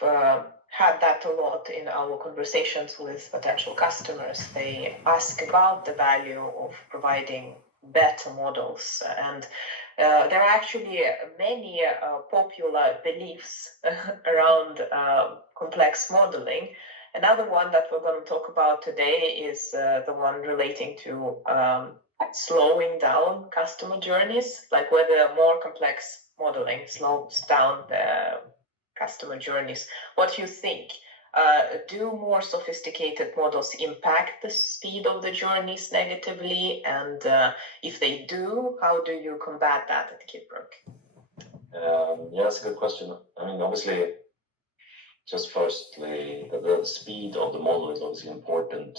we've had that a lot in our conversations with potential customers. They ask about the value of providing better models, and there are actually many popular beliefs around complex modeling. Another one that we're going to talk about today is the one relating to slowing down customer journeys, like whether more complex modeling slows down the customer journeys. What do you think? Do more sophisticated models impact the speed of the journeys negatively? And if they do, how do you combat that at Kidbrooke? Yeah, that's a good question. I mean, obviously, just firstly, the speed of the model is obviously important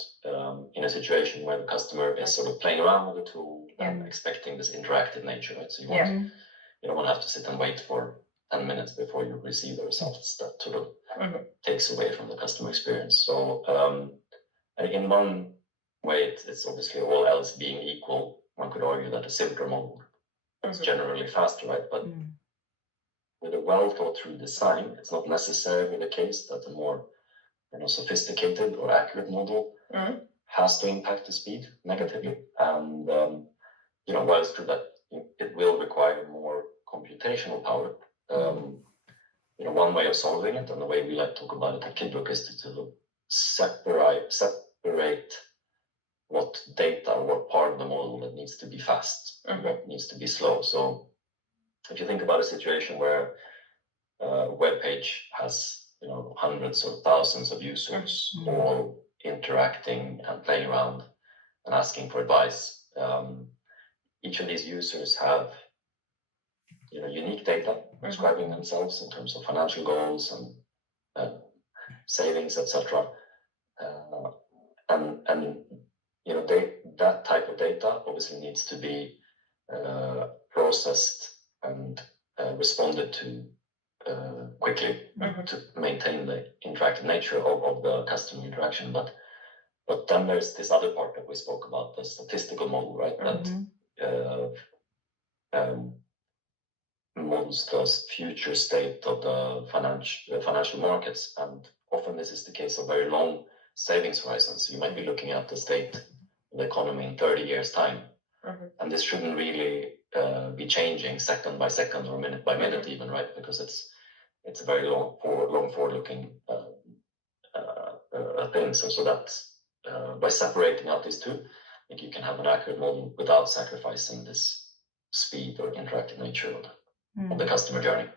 in a situation where the customer is sort of playing around with the tool and expecting this interactive nature, right? So you don't want to have to sit and wait for 10 minutes before you receive the results. That sort of takes away from the customer experience. So in one way, it's obviously all else being equal. One could argue that a simpler model is generally faster, right? But with a well thought through design, it's not necessarily the case that a more sophisticated or accurate model has to impact the speed negatively. And while it's true that it will require more computational power, one way of solving it, and the way we like to talk about it at Kidbrooke, is to separate what data or what part of the model that needs to be fast and what needs to be slow. So if you think about a situation where a web page has hundreds or thousands of users all interacting and playing around and asking for advice, each of these users have unique data describing themselves in terms of financial goals and savings, etc. And that type of data obviously needs to be processed and responded to quickly to maintain the interactive nature of the customer interaction. But then there's this other part that we spoke about, the statistical model, right? That models the future state of the financial markets, and often this is the case of very long savings horizons. So you might be looking at the state of the economy in 30 years' time, and this shouldn't really be changing second by second or minute by minute even, right? Because it's a very long forward-looking thing. So that's by separating out these two, I think you can have an accurate model without sacrificing this speed or interactive nature of the customer journey.